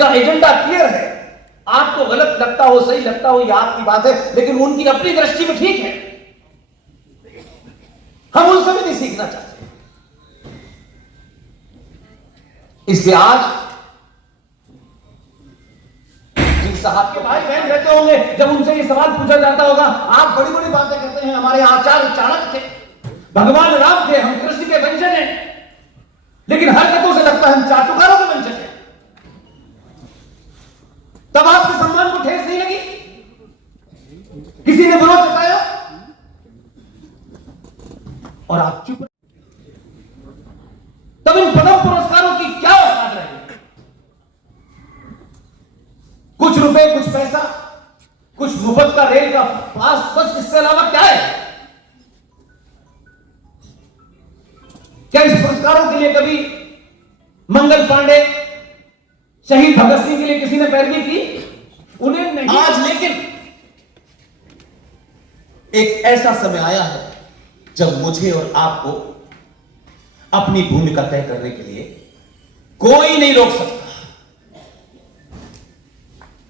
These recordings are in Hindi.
जिनका एजेंडा क्लियर है। आपको गलत लगता हो, सही लगता हो, यह आपकी बात है, लेकिन उनकी अपनी दृष्टि में ठीक है। हम उनसे भी नहीं सीखना चाहते। इसलिए आज जिन साहब के भाई बहन रहते होंगे, जब उनसे ये सवाल पूछा जाता होगा, आप बड़ी बड़ी बातें करते हैं, हमारे आचार्य चाणक्य थे, भगवान राम थे, हम कृष्ण के वंशज हैं, लेकिन हरकतों से लगता है हम चाटुकारों के वंशज हैं। तब आपके सम्मान को ठेस नहीं लगी? किसी ने विरोध जताया और आप चुप? तब इन पद्म पुरस्कारों की क्या औकात रही? कुछ रुपए, कुछ पैसा, कुछ मुफ्त का रेल का पास, बस इससे अलावा क्या है? क्या इस पुरस्कारों के लिए कभी मंगल पांडे, शहीद भगत सिंह के लिए किसी ने पैरवी की? उन्हें नहीं। आज लेकिन एक ऐसा समय आया है जब मुझे और आपको अपनी भूमिका तय करने के लिए कोई नहीं रोक सकता।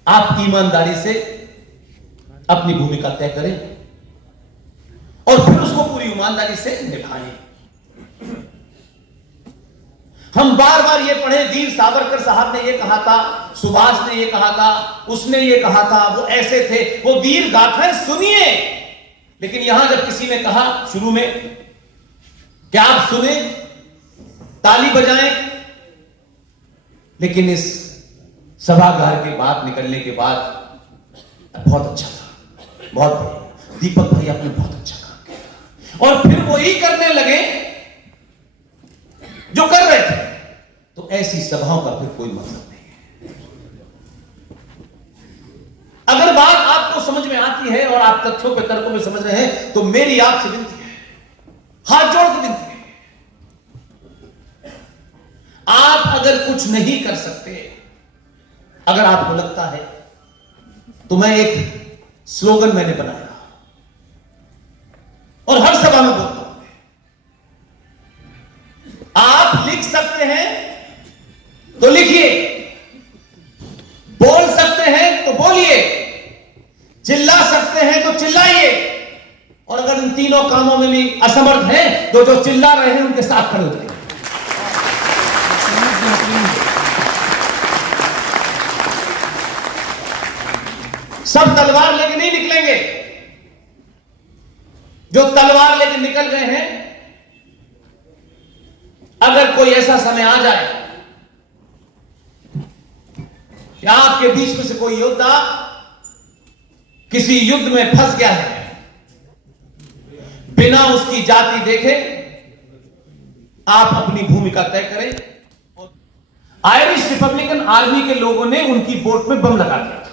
आप ईमानदारी से अपनी भूमिका तय करें और फिर उसको पूरी ईमानदारी से निभाएं। हम बार बार ये पढ़े, वीर सावरकर साहब ने ये कहा था, सुभाष ने ये कहा था, उसने ये कहा था, वो ऐसे थे, वो वीर गाथाएं सुनिए। लेकिन यहां जब किसी ने कहा शुरू में कि आप सुने, ताली बजाएं, लेकिन इस सभागार के बाद निकलने के बाद बहुत अच्छा था, बहुत बढ़िया, दीपक भाई आपने बहुत अच्छा काम किया, और फिर वो ही करने लगे जो कर रहे थे, तो ऐसी सभाओं का फिर कोई मतलब नहीं है। अगर बात आपको समझ में आती है और आप तथ्यों पे तर्कों में समझ रहे हैं, तो मेरी आपसे विनती है, हाथ जोड़ के विनती है, आप अगर कुछ नहीं कर सकते, अगर आपको लगता है, तो मैं एक स्लोगन मैंने बनाया और हर सभा में बोलता हूं, आप लिख सकते हैं तो लिखिए, बोल सकते हैं तो बोलिए, चिल्ला सकते हैं तो चिल्लाइए, और अगर इन तीनों कामों में भी असमर्थ हैं तो जो चिल्ला रहे हैं उनके साथ खड़े हो जाइए। सब तलवार लेके नहीं निकलेंगे, जो तलवार लेके निकल गए हैं, अगर कोई ऐसा समय आ जाए कि आपके बीच में से कोई योद्धा किसी युद्ध में फंस गया है, बिना उसकी जाति देखे आप अपनी भूमिका तय करें। आयरिश रिपब्लिकन आर्मी के लोगों ने उनकी बोट में बम लगा दिया था,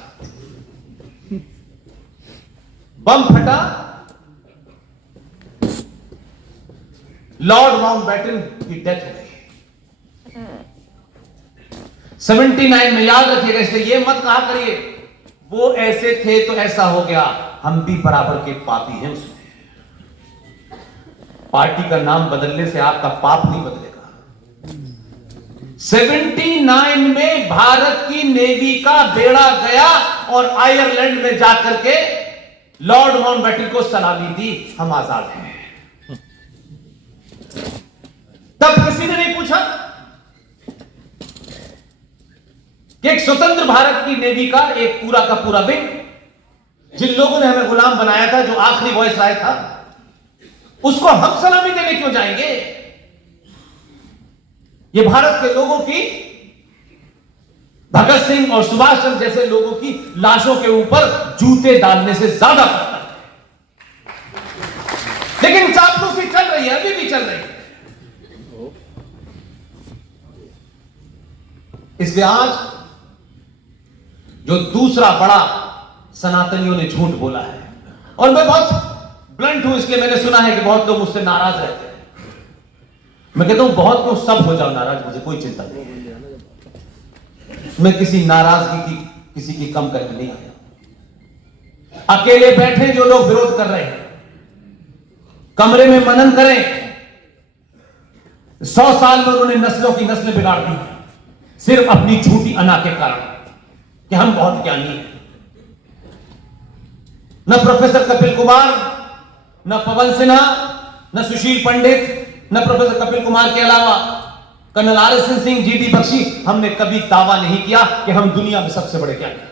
बम फटा, लॉर्ड माउंटबेटन की डेथ हो गई 79 में। याद रखिएगा, इसलिए ये मत कहा करिए वो ऐसे थे तो ऐसा हो गया, हम भी बराबर के पापी हैं उसमें। पार्टी का नाम बदलने से आपका पाप नहीं बदलेगा। 79 में भारत की नेवी का बेड़ा गया और आयरलैंड में जाकर के लॉर्ड माउंटबेटन को सलामी दी, हम आजाद हैं। तब किसी ने नहीं पूछा कि एक स्वतंत्र भारत की नेवी का एक पूरा का पूरा विंग, जिन लोगों ने हमें गुलाम बनाया था, जो आखिरी वॉइस राय था, उसको हम सलामी देने क्यों जाएंगे? ये भारत के लोगों की, भगत सिंह और सुभाष चंद्र जैसे लोगों की लाशों के ऊपर जूते डालने से ज्यादा पड़ता है। लेकिन चापलूसी चल रही है, अभी भी चल रही है। इसलिए आज जो दूसरा बड़ा सनातनियों ने झूठ बोला है, और मैं बहुत ब्लंट हूं, इसलिए मैंने सुना है कि बहुत लोग मुझसे नाराज रहते हैं। मैं कहता हूं बहुत क्यों, सब हो जाओ नाराज, मुझे कोई चिंता नहीं है। मैं किसी नाराजगी की, किसी की कम करने नहीं आया। अकेले बैठे जो लोग विरोध कर रहे हैं, कमरे में मनन करें। 100 साल में उन्होंने नस्लों की नस्लें बिगाड़ दी, सिर्फ अपनी झूठी अना के कारण कि हम बहुत ज्ञानी हैं। न प्रोफेसर कपिल कुमार, न पवन सिन्हा, न सुशील पंडित, न प्रोफेसर कपिल कुमार के अलावा colonel RSN Singh, GD Bakshi, हमने कभी दावा नहीं किया कि हम दुनिया में सबसे बड़े ज्ञानी हैं।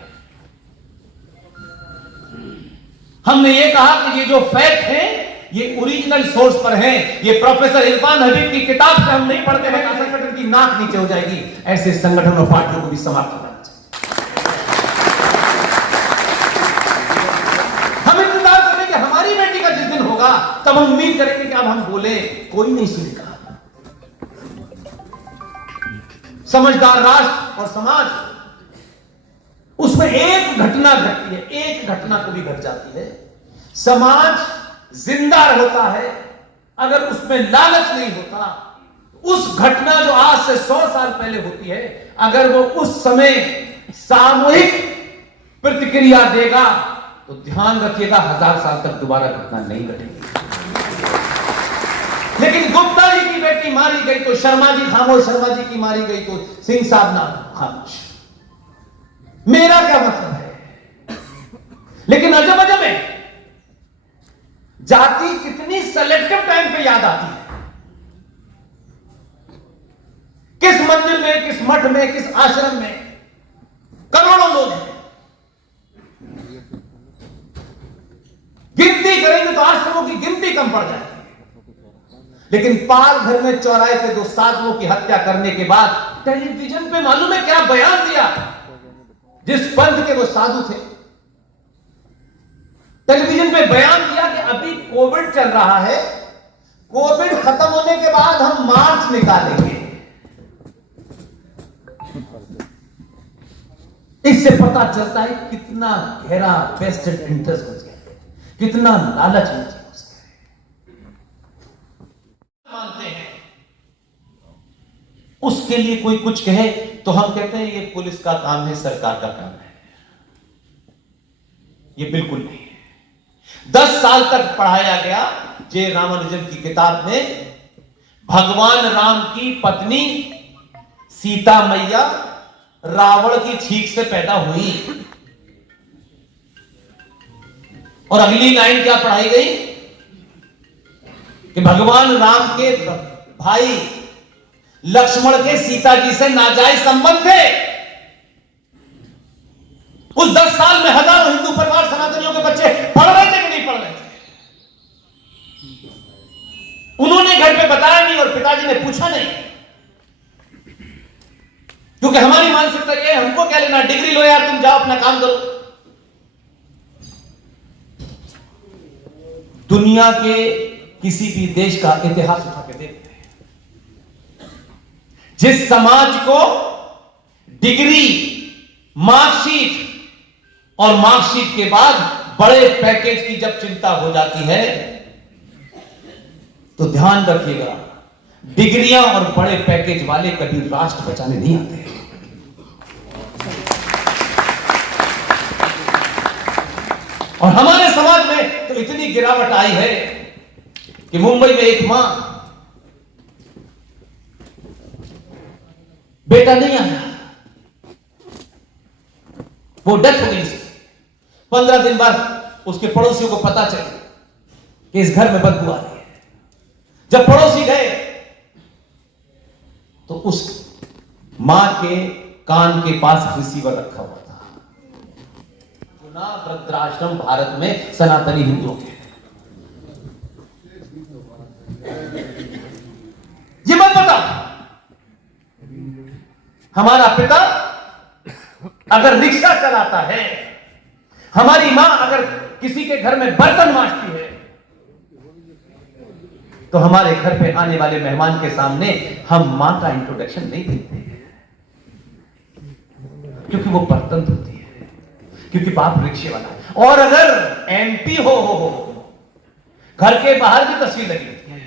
हमने ये कहा कि ये जो फैक्ट हैं ये ओरिजिनल सोर्स पर हैं। ये प्रोफेसर इरफान हबीब की किताब से हम नहीं पढ़ते हैं। संगठन की नाक नीचे हो जाएगी। ऐसे संगठन और पार्टियों को भी समाप्त हो जाना चाहिए। हम इंतजार कर रहे हैं कि हमारी बेटी का जिस दिन होगा तब हम उम्मीद करेंगे कि अब हम बोले, कोई नहीं सुनेगा। समझदार राष्ट्र और समाज, उसमें एक घटना घटती है, एक घटना कभी घट जाती है, समाज जिंदा होता है। अगर उसमें लालच नहीं होता, उस घटना जो आज से 100 साल पहले होती है, अगर वो उस समय सामूहिक प्रतिक्रिया देगा तो ध्यान रखिएगा 1000 साल तक दोबारा घटना नहीं घटेगी। लेकिन गुप्ता जी की बेटी मारी गई तो शर्मा जी खामोश, शर्मा जी की मारी गई तो सिंह साहब ना खामोश। मेरा क्या मतलब है? लेकिन अजब अजब है, जाति कितनी सेलेक्टिव टाइम पे याद आती है। किस मंदिर में, किस मठ में, किस आश्रम में करोड़ों लोग हैं। गिनती करेंगे तो आश्रमों की गिनती कम पड़ जाएगी। लेकिन पाल घर में चौराहे पे 2 साधुओं की हत्या करने के बाद टेलीविजन पे मालूम है क्या बयान दिया? जिस पंथ के वो साधु थे, टेलीविजन पे बयान दिया कि अभी कोविड चल रहा है, कोविड खत्म होने के बाद हम मार्च निकालेंगे। इससे पता चलता है कितना गहरा वेस्टेड इंटरेस्ट घुस गया, कितना लालच घुस गया। मानते हैं उसके लिए कोई कुछ कहे तो हम कहते हैं ये पुलिस का काम है, सरकार का काम है। ये बिल्कुल नहीं है। 10 साल तक पढ़ाया गया जे रामानुजन की किताब में, भगवान राम की पत्नी सीता मैया रावण की छींक से पैदा हुई। और अगली लाइन क्या पढ़ाई गई कि भगवान राम के भाई लक्ष्मण के सीता जी से नाजायज संबंध थे। उस 10 साल में हजारों हिंदू परिवार सनातनियों के बच्चे पढ़ रहे थे कि नहीं पढ़ रहे थे? उन्होंने घर पे बताया नहीं और पिताजी ने पूछा नहीं, क्योंकि हमारी मानसिकता ये है, हमको क्या लेना, डिग्री लो यार, तुम जाओ अपना काम करो। दुनिया के किसी भी देश का इतिहास उठा के देखते हैं, जिस समाज को डिग्री, मार्कशीट और मार्कशीट के बाद बड़े पैकेज की जब चिंता हो जाती है तो ध्यान रखिएगा, डिग्रियां और बड़े पैकेज वाले कभी राष्ट्र बचाने नहीं आते। और हमारे समाज में तो इतनी गिरावट आई है कि मुंबई में एक मां, बेटा नहीं आया, वो डेथ हो गई। 15 दिन बाद उसके पड़ोसियों को पता चला कि इस घर में बदबू आ रही है। जब पड़ोसी गए तो उस मां के कान के पास रिसीवर रखा हुआ था। चुनाव वृद्धाश्रम भारत में सनातनी हिंदुओं के, ये मत बता। हमारा पिता अगर रिक्शा चलाता है, हमारी मां अगर किसी के घर में बर्तन मांजती है, तो हमारे घर पे आने वाले मेहमान के सामने हम मां का इंट्रोडक्शन नहीं देते हैं, क्योंकि वो बर्तन धोती है, क्योंकि बाप रिक्शे वाला है। और अगर MP हो घर के बाहर भी तस्वीर लगी होती है,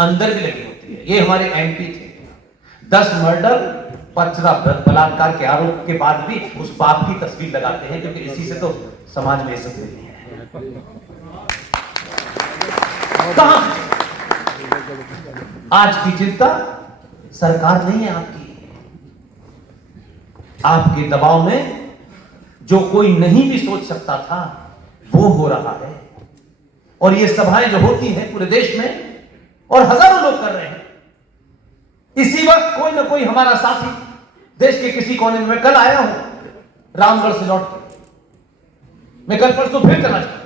अंदर भी लगी होती है। ये हमारे MP थे। 10 मर्डर, 15 बलात्कार के आरोप के बाद भी उस बाप की तस्वीर लगाते हैं, क्योंकि इसी से तो समाज में इज्जत मिलती है। कहां आज की चिंता सरकार नहीं है आपकी, आपके दबाव में जो कोई नहीं भी सोच सकता था वो हो रहा है। और ये सभाएं जो होती हैं पूरे देश में और हजारों लोग कर रहे हैं, इसी वक्त कोई ना कोई हमारा साथी देश के किसी कोने में, मैं कल आया हूं रामगढ़ से लौट कर, मैं कल परसों फिर चला जाऊंगा।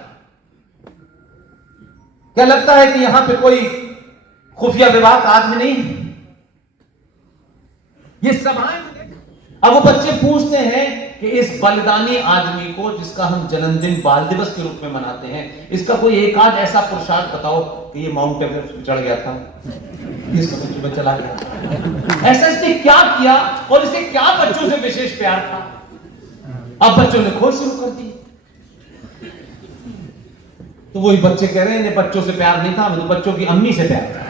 क्या लगता है कि यहां पे कोई खुफिया विभाग का आदमी नहीं है? ये सभाएं, अब वो बच्चे पूछते हैं कि इस बलिदानी आदमी को जिसका हम जन्मदिन बाल दिवस के रूप में मनाते हैं, इसका कोई एक आध ऐसा पुरुषार्थ बताओ कि ये माउंट एवरेस्ट पे चढ़ गया था, ये समुद्र में चला गया, ऐसा इसने क्या किया और इसे क्या बच्चों से विशेष प्यार था? अब बच्चों ने खोज शुरू कर दी। तो वही बच्चे कह रहे हैं इन्हें बच्चों से प्यार नहीं था, हमें तो बच्चों की अम्मी से प्यार था।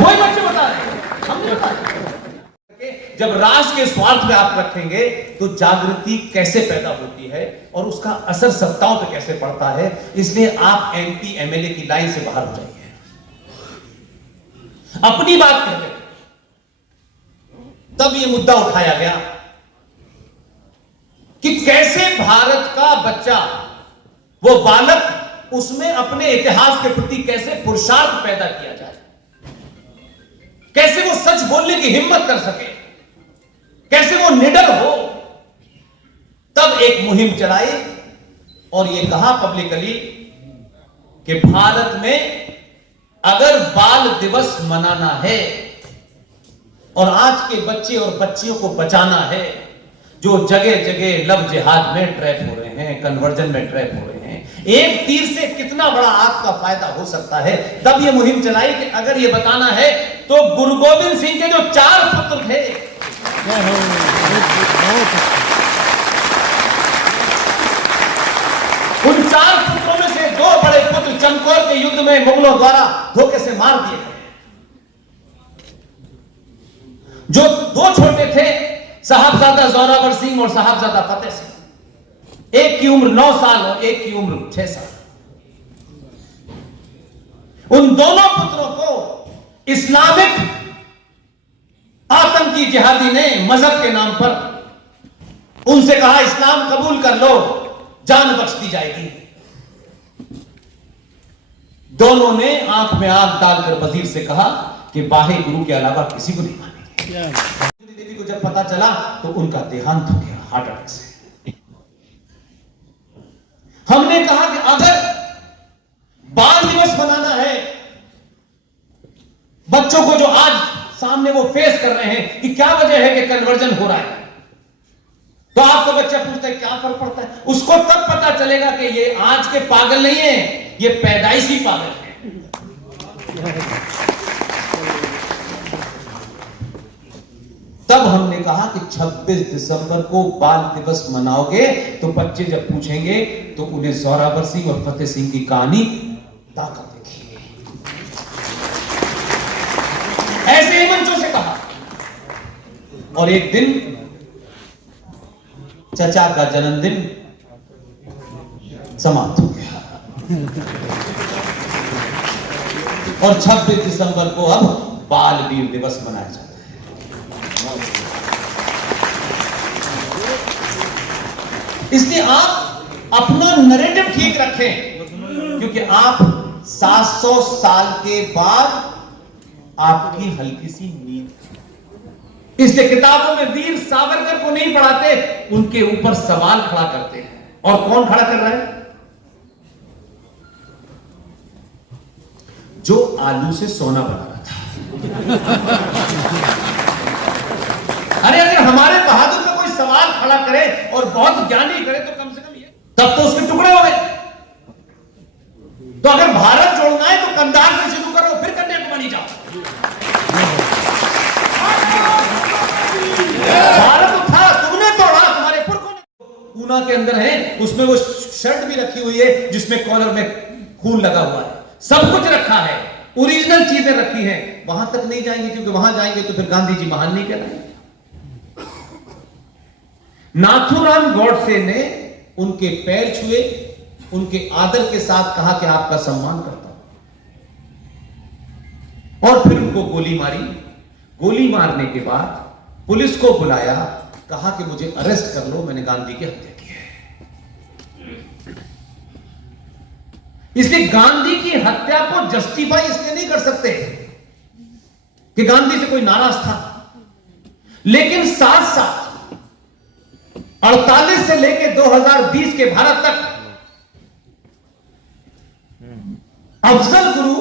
वही बच्चे बता रहे हैं, हम नहीं बता रहे। जब राष्ट्र के स्वार्थ में आप रखेंगे तो जागृति कैसे पैदा होती है और उसका असर सत्ताओं पे कैसे पड़ता है। इसलिए आप एमपी एमएलए की लाइन से बाहर हो जाइए, अपनी बात कर ले। तब यह मुद्दा उठाया गया कि कैसे भारत का बच्चा, वो बालक, उसमें अपने इतिहास के प्रति कैसे पुरुषार्थ पैदा किया जाए, कैसे वो सच बोलने की हिम्मत कर सके, कैसे वो निडर हो। तब एक मुहिम चलाई और ये कहा पब्लिकली कि भारत में अगर बाल दिवस मनाना है और आज के बच्चे और बच्चियों को बचाना है जो जगह जगह लव जिहाद में ट्रैप हो रहे हैं, कन्वर्जन में ट्रैप हो रहे हैं, एक तीर से कितना बड़ा आपका फायदा हो सकता है। तब यह मुहिम चलाई कि अगर यह बताना है तो गुरु गोविंद सिंह के जो 4 पुत्र थे, उन 4 पुत्रों में से 2 बड़े पुत्र चमकौर के युद्ध में मुगलों द्वारा धोखे से मार दिए गए। जो 2 छोटे थे, साहबजादा जोरावर सिंह और साहबजादा फतेह सिंह, एक की उम्र 9 साल और एक की उम्र 6 साल। उन दोनों पुत्रों को इस्लामिक आतंकी जिहादी ने मजहब के नाम पर उनसे कहा इस्लाम कबूल कर लो, जान बख्श दी जाएगी। दोनों ने आंख में आंख डालकर वजीर से कहा कि वाहे गुरु के अलावा किसी को नहीं मानेंगे। देवी को जब पता चला तो उनका देहांत हो गया हार्ट अटैक से। हमने कहा कि अगर बाल दिवस मनाना है, बच्चों को जो आज सामने वो फेस कर रहे हैं कि क्या वजह है कि कन्वर्जन हो रहा है, तो आपको बच्चा पूछता है क्या फर्क पड़ता है, उसको तब पता चलेगा कि ये आज के पागल नहीं है, ये पैदाइशी पागल है। तब हमने कहा कि 26 दिसंबर को बाल दिवस मनाओगे तो बच्चे जब पूछेंगे तो उन्हें जोरावर सिंह और फतेह सिंह की कहानी ताकत देखिए। ऐसे ही मंचों से कहा। और एक दिन चचा का जन्मदिन समाप्त हो गया और 26 दिसंबर को अब बाल वीर दिवस मनाया जाता है। इसलिए आप अपना नैरेटिव ठीक रखें, क्योंकि आप 700 साल के बाद आपकी हल्की सी नींद। इसलिए किताबों में वीर सावरकर को नहीं पढ़ाते, उनके ऊपर सवाल खड़ा करते हैं। और कौन खड़ा कर रहा है? जो आलू से सोना बना रहा था। अरे अगर हमारे बहादुर में कोई सवाल खड़ा करे और बहुत ज्ञानी करे तो कम से कम ये, तब तो उसके टुकड़े हो गए। तो अगर भारत जोड़ना है तो कंधार से शुरू करो, फिर कन्याकुमारी जाओ। भारत तो था, तुमने तोड़ा, तुम्हारे पुरखों ने। ऊना के अंदर है, उसमें वो शर्ट भी रखी हुई है जिसमें कॉलर में खून लगा हुआ है, सब कुछ रखा है, ओरिजिनल चीजें रखी हैं। वहां तक नहीं जाएंगे, क्योंकि वहां जाएंगे तो फिर गांधी जी महान नहीं कहलाएंगे। नाथूराम गॉडसे ने उनके पैर छुए, उनके आदर के साथ कहा कि आपका सम्मान करता हूं, और फिर उनको गोली मारी। गोली मारने के बाद पुलिस को बुलाया, कहा कि मुझे अरेस्ट कर लो, मैंने गांधी की हत्या की है। इसलिए गांधी की हत्या को जस्टिफाई इसलिए नहीं कर सकते कि गांधी से कोई नाराज था, लेकिन साथ साथ 48 से लेकर 2020 के भारत तक अफजल गुरु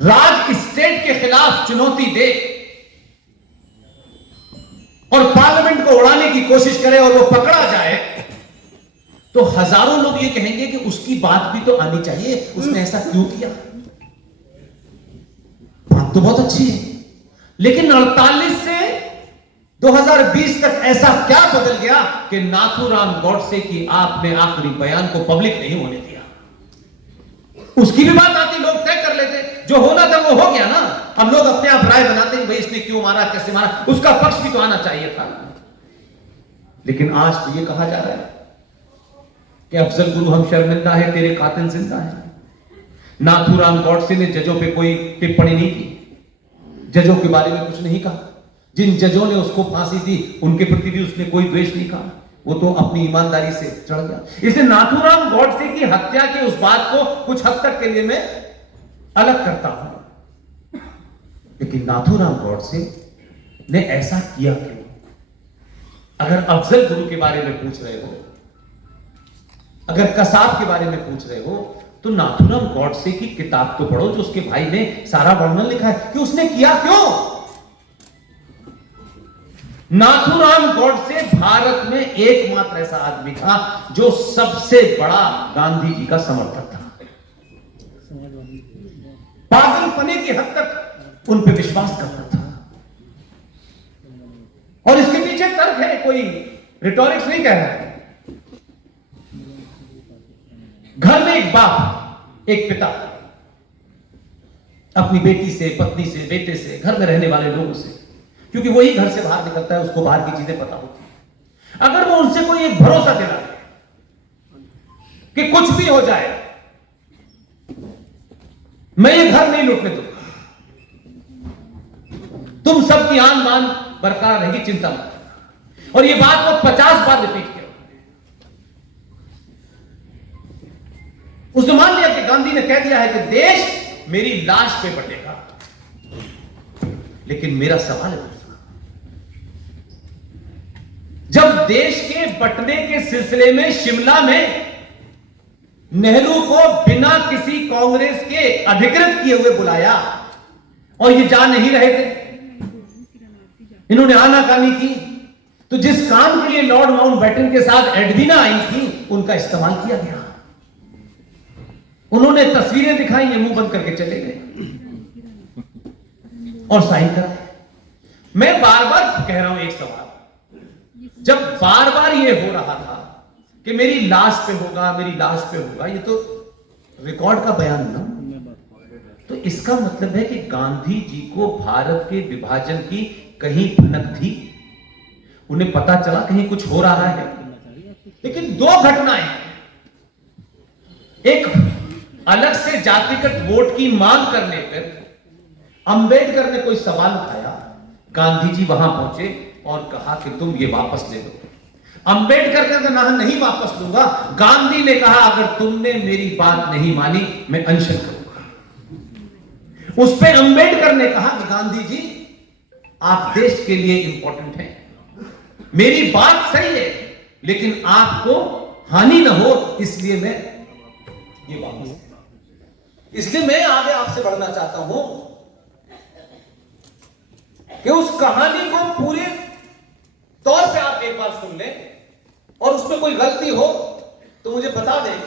राज स्टेट के खिलाफ चुनौती दे और पार्लियामेंट को उड़ाने की कोशिश करे और वो पकड़ा जाए, तो हजारों लोग ये कहेंगे कि उसकी बात भी तो आनी चाहिए, उसने ऐसा क्यों किया। बात तो बहुत अच्छी है, लेकिन 48 से 2020 तक ऐसा क्या बदल गया कि नाथूराम गॉडसे की आपने आखिरी बयान को पब्लिक नहीं होने दिया। उसकी भी बात आती, लोग तय कर लेते, जो होना था वो हो गया ना। हम लोग अपने आप राय बनाते हैं, भाई इसने क्यों मारा, कैसे मारा, उसका पक्ष भी तो आना चाहिए था। लेकिन आज तो ये कहा जा रहा है कि अफजल गुरु हम शर्मिंदा है, तेरे कातिल जिंदा है। नाथूराम गॉडसे ने जजों पे कोई टिप्पणी नहीं की, जजों के बारे में कुछ नहीं कहा। जिन जजों ने उसको फांसी दी उनके प्रति भी उसने कोई द्वेष नहीं कहा, वो तो अपनी ईमानदारी से चढ़ गया। इसलिए नाथूराम गॉडसे की हत्या की उस बात को कुछ हद तक के लिए मैं अलग करता हूं, लेकिन नाथूराम गॉडसे ने ऐसा किया क्यों? अगर अफजल गुरु के बारे में पूछ रहे हो, अगर कसाब के बारे में पूछ रहे हो, तो नाथूराम गॉडसे की किताब तो पढ़ो, जो उसके भाई ने सारा वर्णन लिखा है कि उसने किया क्यों। नाथूराम गॉडसे भारत में एकमात्र ऐसा आदमी था जो सबसे बड़ा गांधी जी का समर्थक था। पागलपने की हद तक उन पे विश्वास करता था। और इसके पीछे तर्क है, कोई रिटोरिक्स नहीं कह रहा है। घर में एक बाप, एक पिता अपनी बेटी से, पत्नी से, बेटे से, घर में रहने वाले लोगों से, क्योंकि वही घर से बाहर निकलता है, उसको बाहर की चीजें पता होती है। अगर वो उनसे कोई एक भरोसा दिलाए कि कुछ भी हो जाए मैं ये घर नहीं लूटने दूंगा, तुम सबकी आन बान बरकरार रहेगी, चिंता मत करना, और ये बात को 50 बार रिपीट किया। उसने मान लिया कि गांधी ने कह दिया है कि देश मेरी लाश पे बटेगा, लेकिन मेरा सवाल है दूसरा। जब देश के बटने के सिलसिले में शिमला में नेहरू को बिना किसी कांग्रेस के अधिकृत किए हुए बुलाया और ये जा नहीं रहे थे, इन्होंने आनाकानी की, तो जिस काम के लिए लॉर्ड माउंटबेटन के साथ एडविना आई थी उनका इस्तेमाल किया गया। उन्होंने तस्वीरें दिखाई, ये मुंह बंद करके चले गए और साइन करा। मैं बार बार कह रहा हूं एक सवाल, जब बार बार ये हो रहा था कि मेरी लाश पे होगा, मेरी लाश पे होगा, ये तो रिकॉर्ड का बयान ना, तो इसका मतलब है कि गांधी जी को भारत के विभाजन की कहीं भनक थी, उन्हें पता चला कहीं कुछ हो रहा है। लेकिन दो घटनाएं, एक अलग से जातिगत वोट की मांग करने पर अंबेडकर ने कोई सवाल उठाया, गांधी जी वहां पहुंचे और कहा कि तुम ये वापस ले लो। अंबेडकर ने कहा नहीं वापस लूंगा, गांधी ने कहा अगर तुमने मेरी बात नहीं मानी मैं अनशन करूंगा। उस पर अंबेडकर ने कहा कि गांधी जी आप देश के लिए इंपॉर्टेंट हैं, मेरी बात सही है, लेकिन आपको हानि ना हो इसलिए मैं ये वापस, इसलिए मैं आगे आपसे बढ़ना चाहता हूं कि उस कहानी को पूरे तौर पे आप एक बार सुन लें और उसमें कोई गलती हो तो मुझे बता दें,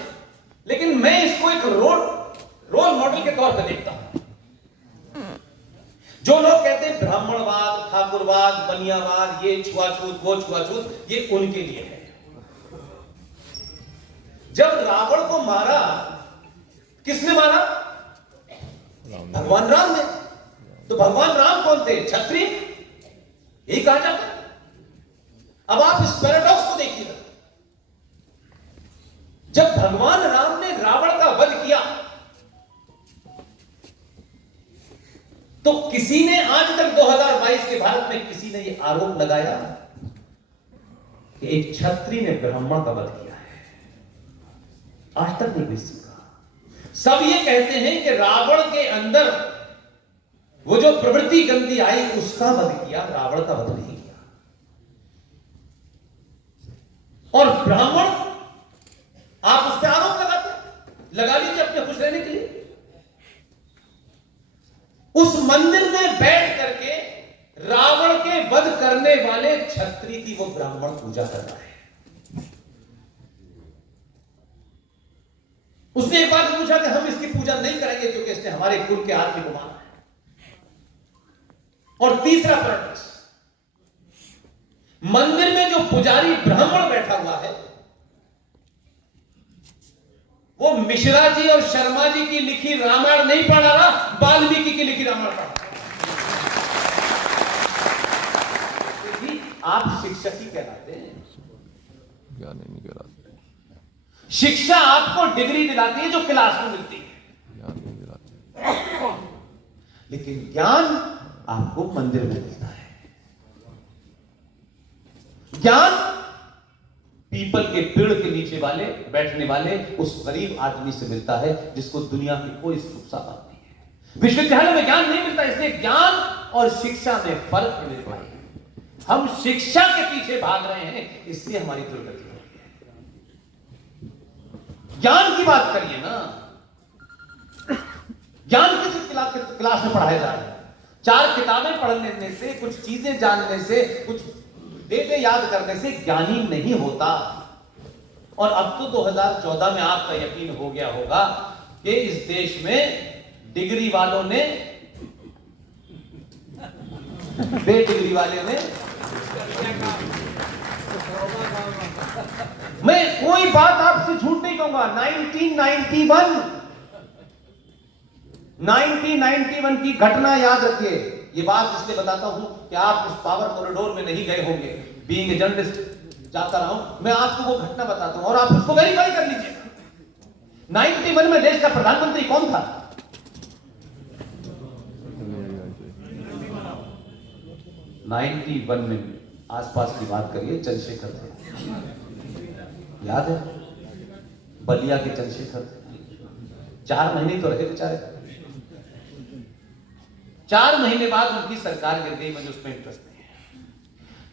लेकिन मैं इसको एक रोल मॉडल के तौर पर देखता हूं। जो लोग कहते हैं ब्राह्मणवाद, ठाकुरवाद, बनियावाद, ये छुआछूत, वो छुआछूत, ये उनके लिए है। जब रावण को मारा, किसने मारा? भगवान राम ने। तो भगवान राम कौन थे? क्षत्रिय, यही कहा जाता है। अब आप इस पैराडॉक्स को देखिएगा, जब भगवान राम ने रावण का वध किया तो किसी ने आज तक 2022 के भारत में किसी ने यह आरोप लगाया कि एक क्षत्रिय ने ब्राह्मण का वध किया है? आज तक नहीं किसी का। सब ये कहते हैं कि रावण के अंदर वो जो प्रवृत्ति गंदी आई उसका वध किया, रावण का वध नहीं किया। और ब्राह्मण आप उस पर आरोप लगा लीजिए अपने खुश रहने के लिए। उस मंदिर में बैठ करके रावण के वध करने वाले क्षत्रिय की वो ब्राह्मण पूजा कर रहा है। उसने एक बार पूछा कि हम इसकी पूजा नहीं करेंगे क्योंकि इसने हमारे कुल के आदमी को मारा है। और तीसरा प्रश्न, मंदिर में जो पुजारी ब्राह्मण बैठा हुआ है वो मिश्रा जी और शर्मा जी की लिखी रामायण नहीं पढ़ रहा, वाल्मीकि की लिखी रामायण पढ़ रहा। आप शिक्षक ही कहलाते हैं, ज्ञान नहीं कहलाते। शिक्षा आपको डिग्री दिलाती है जो क्लास में मिलती है, ज्ञान नहीं दिलाते। लेकिन ज्ञान आपको मंदिर में मिलता है। ज्ञान पीपल के पेड़ के नीचे वाले बैठने वाले उस गरीब आदमी से मिलता है जिसको दुनिया की कोई सुख साहब नहीं है। विश्वविद्यालय में ज्ञान नहीं मिलता, इसलिए ज्ञान और शिक्षा में फर्क है मेरे भाई। हम शिक्षा के पीछे भाग रहे हैं, इसलिए हमारी दुर्गति हो रही है। ज्ञान की बात करिए ना, ज्ञान किस क्लास में पढ़ाया जा रहा है? 4 किताबें पढ़ने से, कुछ चीजें जानने से, कुछ डेटे याद करने से ज्ञानी नहीं होता। और अब तो 2014 में आपका यकीन हो गया होगा कि इस देश में डिग्री वालों ने, बेडिग्री वाले ने, मैं कोई बात आपसे झूठ नहीं कहूंगा। 1991 की घटना याद रखिए। ये बात इसलिए बताता हूं कि आप उस पावर कॉरिडोर में नहीं गए होंगे। बीइंग ए जर्नलिस्ट जाता रहा हूं, मैं आपको वो घटना बताता हूं और आप उसको वेरीफाई कर लीजिए। 91 में देश का प्रधानमंत्री कौन था? नाइन्टी 91 में आसपास की बात करिए, चंद्रशेखर थे। याद है? बलिया के चंद्रशेखर थे। 4 महीने तो रहे बेचारे। 4 महीने बाद उनकी सरकार गिर गई। मुझे उसमें इंटरेस्ट नहीं है।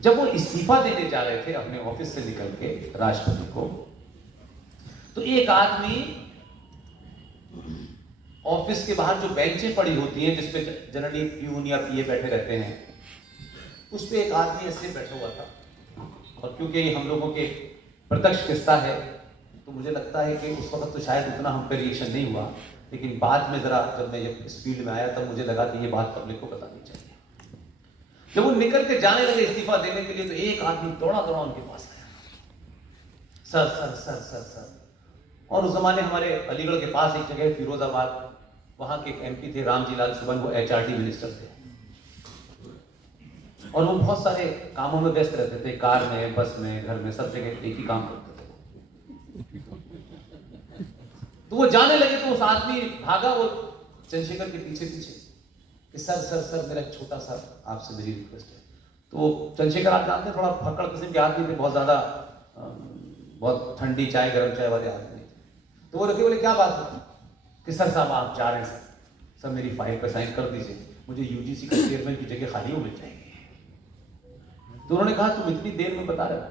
जब वो इस्तीफा देने जा रहे थे अपने ऑफिस से निकल के राष्ट्रपति को, तो एक आदमी ऑफिस के बाहर जो बेंचें पड़ी होती हैं जिसपे जनरली प्यून या पीए बैठे रहते हैं, उस पे एक आदमी ऐसे बैठा हुआ था। और क्योंकि ये हम लोगों के प्रत्यक्ष किस्सा है तो मुझे लगता है कि उस वक्त तो शायद उतना हम पे रिएक्शन नहीं हुआ, लेकिन बाद में जरा जब मैं इस फील्ड में आया तब मुझे लगा कि ये बात पब्लिक को बतानी चाहिए। जब वो निकल के जाने लगे इस्तीफा देने के लिए तो एक आदमी दौड़ा दौड़ा उनके पास आया, sir sir sir sir sir. और उस जमाने हमारे अलीगढ़ के पास एक जगह फिरोजाबाद, वहां के एमपी थे रामजी लाल सुबन, वो एचआरडी मिनिस्टर थे और वो बहुत सारे कामों में व्यस्त रहते थे, कार में, बस में, घर में, सब जगह एक ही काम करते थे। तो वो जाने लगे तो उस आदमी भागा वो चंद्रशेखर के पीछे पीछे कि सर सर सर मेरा छोटा सा आपसे मेरी रिक्वेस्ट है। तो चंद्रशेखर आप जानते हैं थोड़ा फक्कड़ किस्म के आदमी थे, बहुत ज्यादा बहुत ठंडी चाय गर्म चाय वाले आदमी थे। तो वो रखे बोले क्या बात है कि सर साहब आप जा रहे हैं सर मेरी फाइल पर साइन कर दीजिए, मुझे यूजीसी का चेयरमैन की जगह खाली हो मिल जाएगी। तो उन्होंने कहा तुम इतनी देर में बता रहे हो,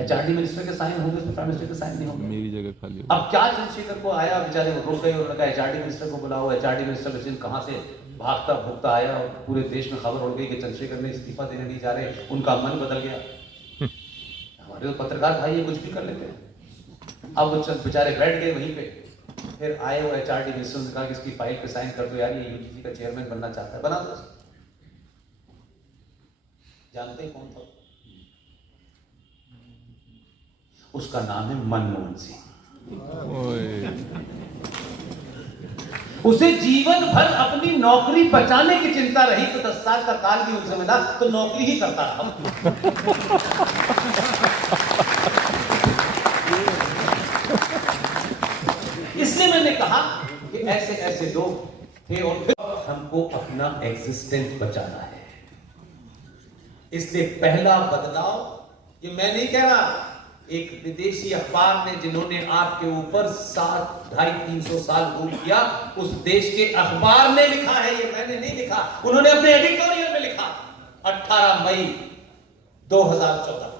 एचआरडी मिनिस्टर के साइन होंगे उसमें प्राइम मिनिस्टर के साइन नहीं होंगे, मेरी जगह खाली। अब क्या चंद्रशेखर को आया बेचारे रुक गए, उन्होंने कहा एचआरडी मिनिस्टर को बुलाओ। एचआरडी मिनिस्टर के कहां से भागता भुगता आया और पूरे देश में खबर उड़ गई कि चंद्रशेखर ने इस्तीफा देने नहीं जा रहे, उनका मन बदल गया। हमारे तो पत्रकार भाई ये कुछ भी कर लेते हैं। अब वो बेचारे बैठ गए वहीं पे, फिर आए वो एचआरडी मिनिस्टर ने कहा कि इसकी फाइल पे साइन कर दो यार, ये यूजीसी का चेयरमैन बनना चाहता है, बना दो। जानते हैं कौन था? उसका नाम है मनमोहन सिंह। उसे जीवन भर अपनी नौकरी बचाने की चिंता रही तो 10 साल का काल भी उसे मिला तो नौकरी ही करता रहा। इसलिए मैंने कहा कि ऐसे ऐसे लोग थे और हमको अपना एग्जिस्टेंस बचाना है। इसलिए पहला बदलाव, ये मैं नहीं कह रहा, एक विदेशी अखबार ने जिन्होंने आपके ऊपर 250-300 साल रूल किया, उस देश के अखबार ने लिखा है, ये मैंने नहीं लिखा, उन्होंने अपने एडिटोरियल में लिखा 18 मई 2014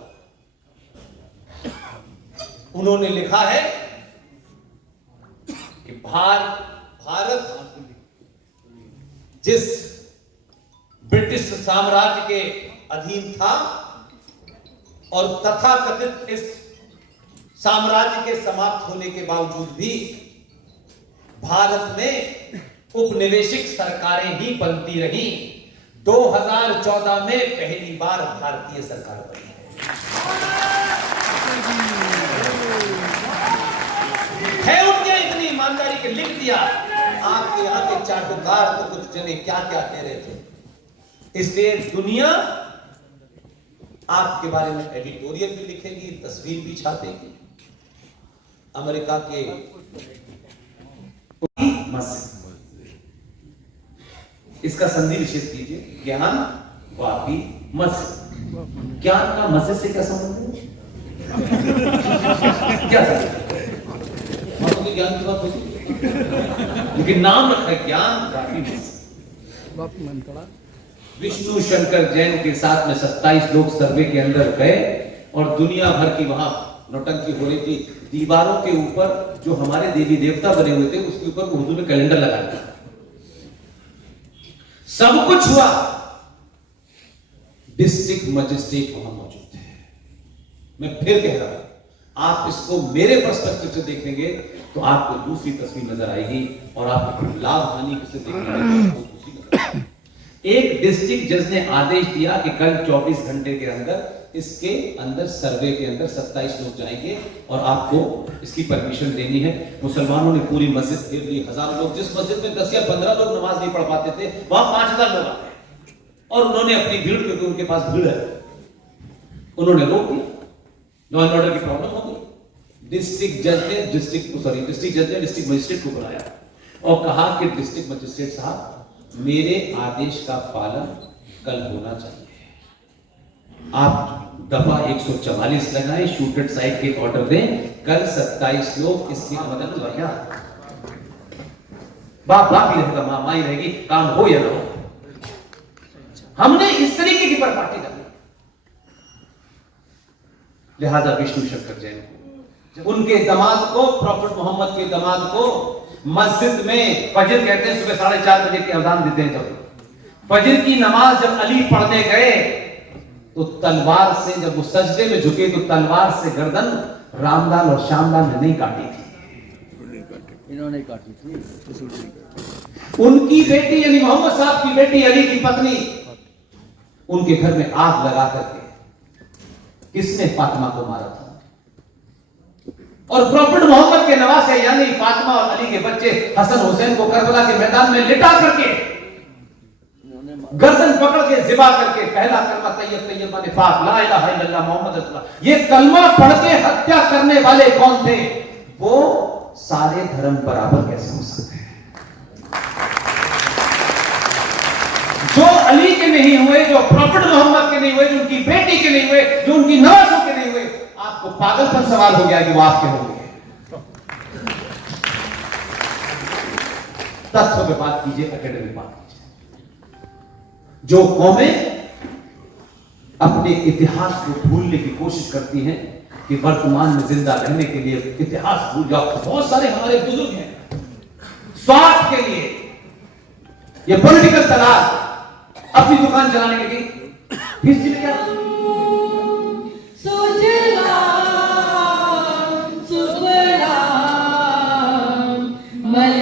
उन्होंने लिखा है कि भारत जिस ब्रिटिश साम्राज्य के अधीन था और तथाकथित इस साम्राज्य के समाप्त होने के बावजूद भी भारत में उपनिवेशिक सरकारें ही बनती रही। 2014 में पहली बार भारतीय सरकार बनी है उनके इतनी ईमानदारी के लिख दिया। आपके यहाँ के चाटुकार तो कुछ जने क्या क्या कह रहे थे। इसलिए दुनिया आपके बारे में एडिटोरियल भी लिखेगी, तस्वीर भी छापेगी। अमेरिका के इसका संधि विशेष कीजिए, ज्ञान वापी मस्जिद। ज्ञान का मस्जिद से क्या संबंध है? क्या संबंध? ज्ञान की बात होती है, लेकिन नाम रखा ज्ञान वापी मस्जिद। विष्णु शंकर जैन के साथ में 27 लोग सर्वे के अंदर गए और दुनिया भर की वहां नौटंकी हो रही थी। दीवारों के ऊपर जो हमारे देवी देवता बने हुए थे उसके ऊपर उर्दू में कैलेंडर लगा दिया। सब कुछ हुआ, डिस्ट्रिक्ट मजिस्ट्रेट वहां मौजूद थे। मैं फिर कह रहा हूं, आप इसको मेरे पर्सपेक्टिव से देखेंगे तो आपको दूसरी तस्वीर नजर आएगी और आपको लाभ हानि से देखेंगे। एक डिस्ट्रिक्ट जज ने आदेश दिया कि कल 24 घंटे के अंदर इसके अंदर सर्वे के अंदर 27 लोग जाएंगे और आपको इसकी परमिशन देनी है। मुसलमानों ने पूरी मस्जिद घेर ली, हजारों लोग। जिस मस्जिद में 10 या 15 लोग नमाज नहीं पढ़ पाते थे वहां 5000 लोग आते और उन्होंने अपनी भीड़, क्योंकि उनके पास भीड़ है, उन्होंने रोक दिया। लॉ एंड ऑर्डर की प्रॉब्लम हो गई। डिस्ट्रिक्ट जज ने डिस्ट्रिक्ट मजिस्ट्रेट को बुलाया और कहा कि डिस्ट्रिक्ट मजिस्ट्रेट साहब, मेरे आदेश का पालन कल होना चाहिए। आप दफा 144 लगाएं, शूटेड साइड के ऑर्डर दें, कल 27 लोग इसकी मदद क्या बाप ही रहेगा, माँ ही रहेगी, काम हो या ना हो। हमने इस तरीके की परिपाटी कर दी। लिहाजा विष्णु शंकर जैन को, उनके दामाद को, प्रॉफेट मोहम्मद के दामाद को मस्जिद में फजर कहते हैं, सुबह 4:30 बजे की अजान देते हैं, जब फजर की नमाज जब अली पढ़ने गए तो तलवार से, जब वो सजदे में झुके तो तलवार से गर्दन रामलाल और श्यामलाल ने नहीं काटी थी, इन्होंने काटी थी। उनकी बेटी यानी मोहम्मद साहब की बेटी अली की पत्नी, उनके घर में आग लगा करके किसने फातिमा को मारा था? और प्रॉफेट मोहम्मद के नवासे यानी फातिमा और अली के बच्चे हसन हुसैन को करबला के मैदान में लिटा करके गर्दन पकड़ के जिबा करके पहला कलमा तैयब तैयब ने पाक ला इलाहा इल्लल्लाह मोहम्मद रसूलुल्लाह, ये कलमा पढ़ के हत्या करने वाले कौन थे? वो सारे धर्म बराबर कैसे हो सकते हैं? जो अली के नहीं हुए, जो प्रॉफेट मोहम्मद के नहीं हुए, जो उनकी बेटी के नहीं हुए, जो उनकी नवासों के नहीं हुए, आपको पागलपन सवाल हो गया कि वो आपके होंगे। तत्व पे बात कीजिए, एकेडमिक बात कीजिए। जो कौमें अपने इतिहास को भूलने की कोशिश करती हैं कि वर्तमान में जिंदा रहने के लिए इतिहास भूल जाओ। बहुत सारे हमारे बुजुर्ग हैं, स्वार्थ के लिए, ये पॉलिटिकल तलाश, अपनी दुकान चलाने के लिए हिस्ट्री में क्या मल